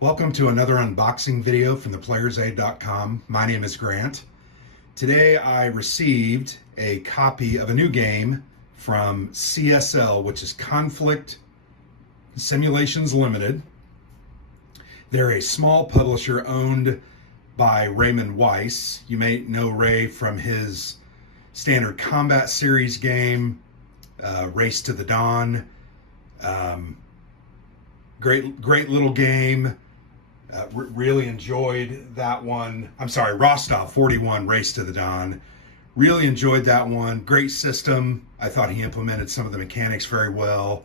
Welcome to another unboxing video from theplayersaid.com. My name is Grant. Today I received a copy of a new game from CSL, which is Conflict Simulations Limited. They're a small publisher owned by Raymond Weiss. You may know Ray from his Standard Combat Series game, Race to the Dawn. Great little game. Really enjoyed that one. I'm sorry, Rostov 41, Race to the Dawn. Really enjoyed that one. Great system. I thought he implemented some of the mechanics very well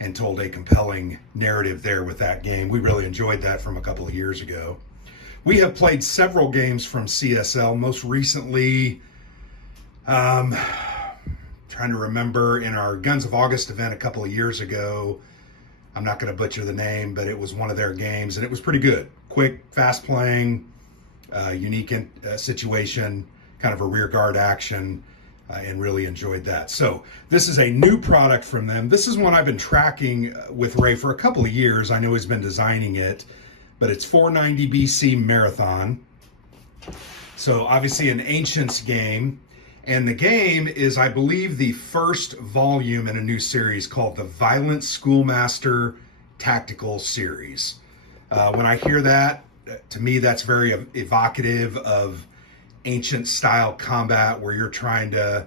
and told a compelling narrative there with that game. We really enjoyed that from a couple of years ago. We have played several games from CSL, most recently, trying to remember, in our Guns of August event a couple of years ago. I'm not going to butcher the name, but it was one of their games, and it was pretty good. Quick, fast playing, unique situation, kind of a rear guard action, and really enjoyed that. So this is a new product from them. This is one I've been tracking with Ray for a couple of years. I know he's been designing it, but it's 490 BC Marathon. So obviously an Ancients game. And the game is, I believe, the first volume in a new series called the Violent Schoolmaster Tactical Series. When I hear that, to me, that's very evocative of ancient style combat where you're trying to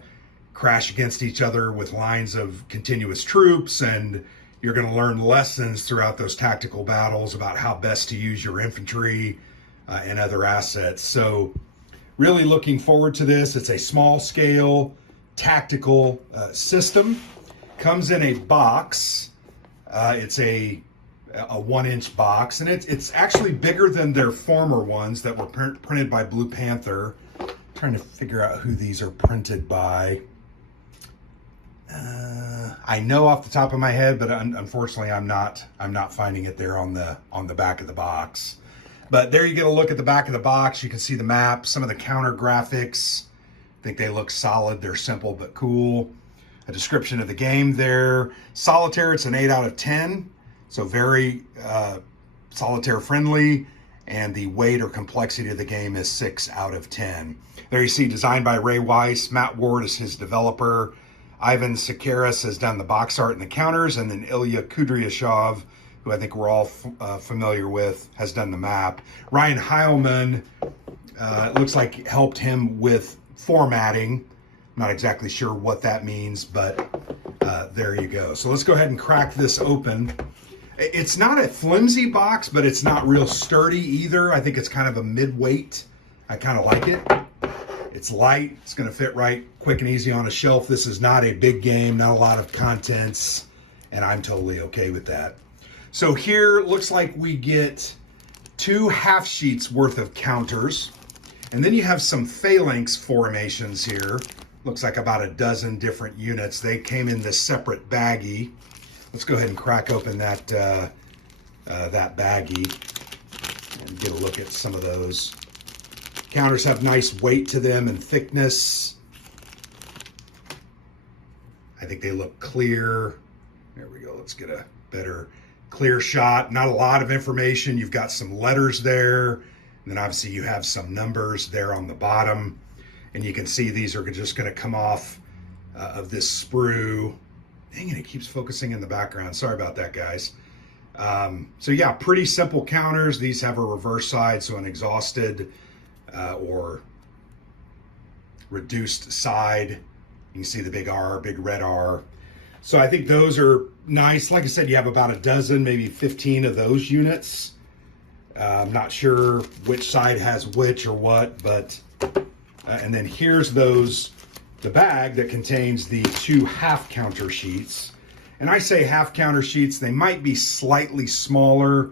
crash against each other with lines of continuous troops, and you're going to learn lessons throughout those tactical battles about how best to use your infantry and other assets. So really looking forward to this. It's a small scale tactical system. Comes in a box. It's a 1-inch box, and it's actually bigger than their former ones that were printed by Blue Panther. I'm trying to figure out who these are printed by. I know off the top of my head, but unfortunately I'm not finding it there on the back of the box. But there you get a look at the back of the box. You can see the map, some of the counter graphics. I think they look solid. They're simple but cool. A description of the game there. Solitaire, it's an 8 out of 10. So very solitaire friendly. And the weight or complexity of the game is 6 out of 10. There you see designed by Ray Weiss. Matt Ward is his developer. Ivan Sakaris has done the box art and the counters. And then Ilya Kudryashov, who I think we're all familiar with, has done the map. Ryan Heilman, it looks like helped him with formatting. I'm not exactly sure what that means, but there you go. So let's go ahead and crack this open. It's not a flimsy box, but it's not real sturdy either. I think it's kind of a mid-weight. I kind of like it. It's light. It's going to fit right quick and easy on a shelf. This is not a big game, not a lot of contents, and I'm totally okay with that. So here, looks like we get 2 half sheets worth of counters. And then you have some phalanx formations here. Looks like about a dozen different units. They came in this separate baggie. Let's go ahead and crack open that baggie and get a look at some of those. Counters have nice weight to them and thickness. I think they look clear. There we go. Let's get a better clear shot. Not a lot of information. You've got some letters there, and then obviously you have some numbers there on the bottom, and you can see these are just going to come off of this sprue. Dang it, it keeps focusing in the background. Sorry about that, guys. So yeah, pretty simple counters. These have a reverse side, so an exhausted or reduced side. You can see the big R, big red R. So I think those are nice. Like I said, you have about a dozen, maybe 15 of those units. I'm not sure which side has which or what, but, and then here's the bag that contains the 2 half counter sheets. And I say half counter sheets, they might be slightly smaller,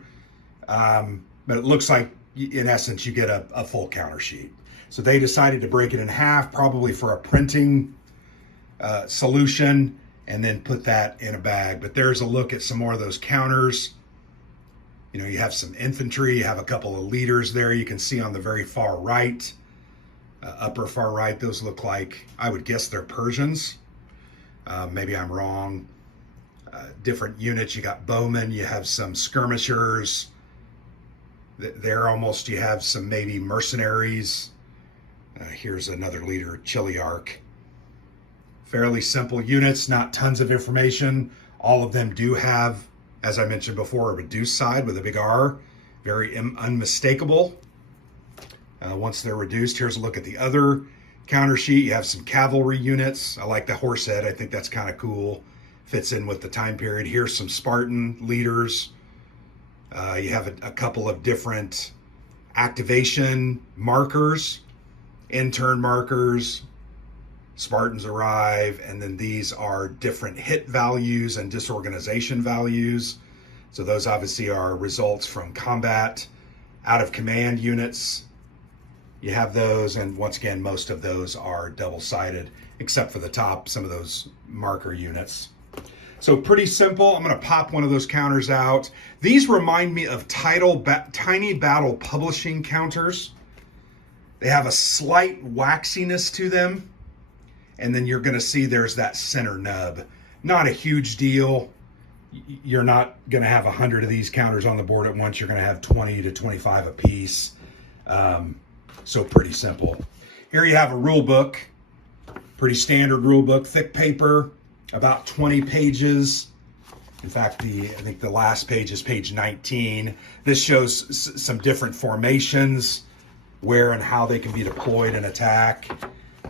but it looks like in essence you get a full counter sheet. So they decided to break it in half, probably for a printing solution, and then put that in a bag. But there's a look at some more of those counters. You know, you have some infantry, you have a couple of leaders there. You can see on the very far right, upper far right, those look like, I would guess they're Persians. Maybe I'm wrong. Different units, you got bowmen, you have some skirmishers, There almost you have some maybe mercenaries. Here's another leader, Chiliarch. Fairly simple units, not tons of information. All of them do have, as I mentioned before, a reduced side with a big R. Very unmistakable. Once they're reduced, here's a look at the other counter sheet. You have some cavalry units. I like the horse head. I think that's kind of cool. Fits in with the time period. Here's some Spartan leaders. You have a couple of different activation markers, intern markers, Spartans arrive, and then these are different hit values and disorganization values. So those obviously are results from combat, out of command units. You have those, and once again, most of those are double-sided, except for the top, some of those marker units. So pretty simple. I'm going to pop one of those counters out. These remind me of Tiny Battle Publishing counters. They have a slight waxiness to them. And then you're going to see there's that center nub. Not a huge deal. You're not going to have 100 of these counters on the board at once. You're going to have 20 to 25 a piece. So pretty simple. Here you have a rule book. Pretty standard rule book. Thick paper. About 20 pages. In fact, I think the last page is page 19. This shows some different formations, where and how they can be deployed and attack.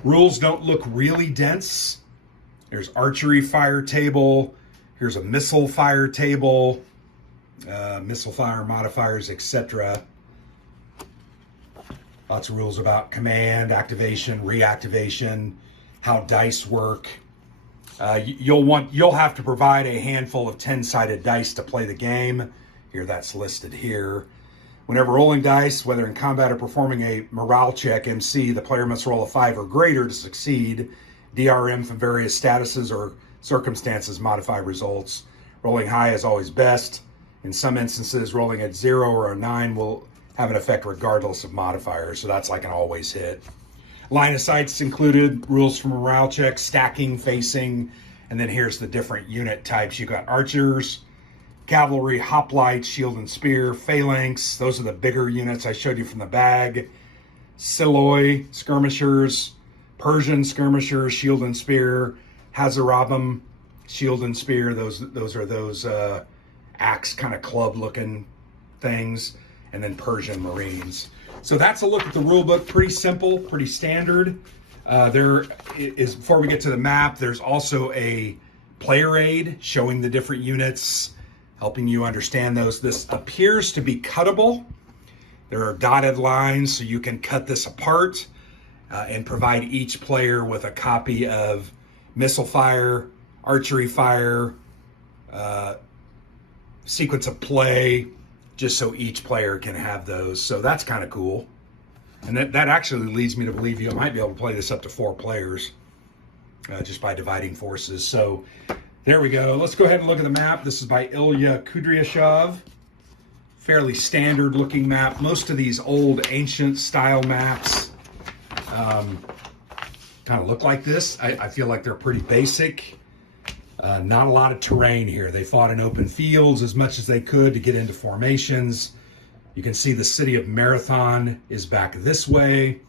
Rules don't look really dense. There's archery fire table. Here's a missile fire table, missile fire modifiers, etc. Lots of rules about command, activation, reactivation, how dice work. You'll have to provide a handful of 10-sided dice to play the game. Here, that's listed here. Whenever rolling dice, whether in combat or performing a morale check, MC, the player must roll a 5 or greater to succeed. DRM from various statuses or circumstances modify results. Rolling high is always best. In some instances, rolling at 0 or a 9 will have an effect regardless of modifiers, so that's like an always hit. Line of sight's included, rules for morale checks, stacking, facing, and then here's the different unit types. You've got archers, cavalry, hoplites, shield and spear, phalanx. Those are the bigger units I showed you from the bag. Siloi, skirmishers, Persian skirmishers, shield and spear, Hazarabim, shield and spear. Those are those axe kind of club looking things, and then Persian Marines. So that's a look at the rule book. Pretty simple, pretty standard. There is, before we get to the map, there's also a player aid showing the different units, helping you understand those. This appears to be cuttable. There are dotted lines, so you can cut this apart and provide each player with a copy of missile fire, archery fire, sequence of play, just so each player can have those. So that's kind of cool. And that actually leads me to believe you might be able to play this up to 4 players just by dividing forces. So there we go. Let's go ahead and look at the map. This is by Ilya Kudryashov. Fairly standard looking map. Most of these old ancient style maps kind of look like this. I feel like they're pretty basic. Not a lot of terrain here. They fought in open fields as much as they could to get into formations. You can see the city of Marathon is back this way.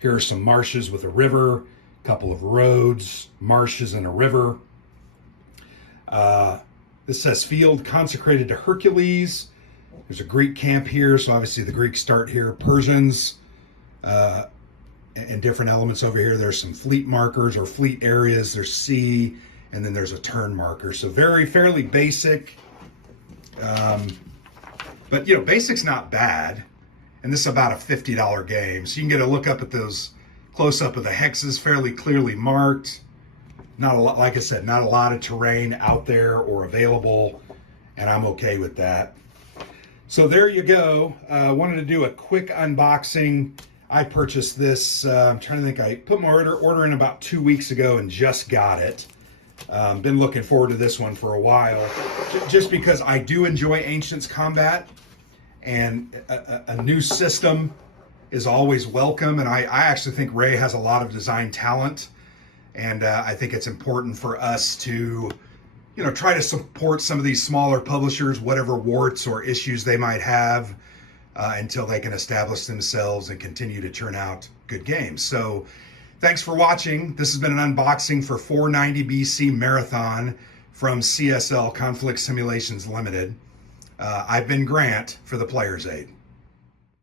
Here are some marshes with a river, a couple of roads, marshes and a river. This says field consecrated to Hercules. There's a Greek camp here, so obviously the Greeks start here. Persians and different elements over here. There's some fleet markers or fleet areas. There's sea, and then there's a turn marker. So fairly basic. But, you know, basic's not bad. And this is about a $50 game. So you can get a look up at those close-up of the hexes, fairly clearly marked. Not a lot, like I said, not a lot of terrain out there or available, and I'm okay with that. So there you go. Wanted to do a quick unboxing. I purchased this, I'm trying to think, I put my order in about 2 weeks ago and just got it. Been looking forward to this one for a while, just because I do enjoy Ancients Combat, and a new system is always welcome. And I actually think Ray has a lot of design talent, and I think it's important for us to, you know, try to support some of these smaller publishers, whatever warts or issues they might have. until they can establish themselves and continue to turn out good games. So thanks for watching. This has been an unboxing for 490 BC Marathon from CSL Conflict Simulations Limited. I've been Grant for the Players Aid.